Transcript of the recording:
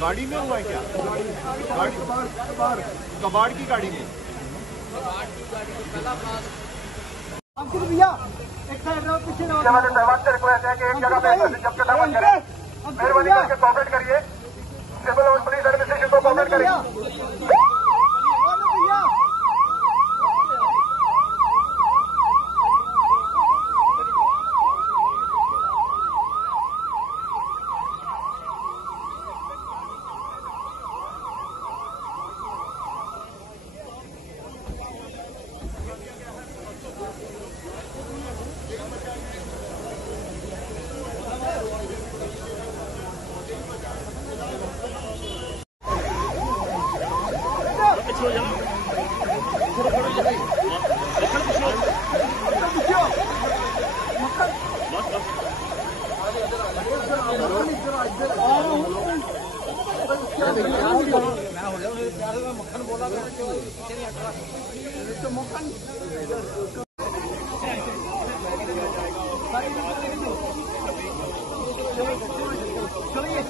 गाड़ी में हुआ है क्या? कबाड़ की गाड़ी में। भैया एक साइड रहो, पीछे रहो। साहब से रिक्वेस्ट है कि एक जगह पे जब तक मत करें, मेहरबानी करके कोऑपरेट करिए। सिविल और पुलिस एडमिनिस्ट्रेशन को कोऑपरेट करिए। मक्खन बोला तो मक्खन चलिए